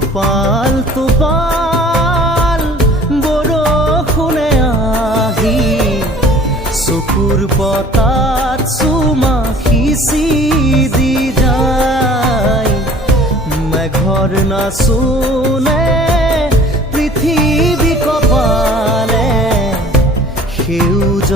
টোপাল টোপাল বৰষুণে আহি চকুৰ পতাত চুমা সিঁচি দি যায়। মেঘৰ নাচোনে পৃথিৱী কপালে সেউজ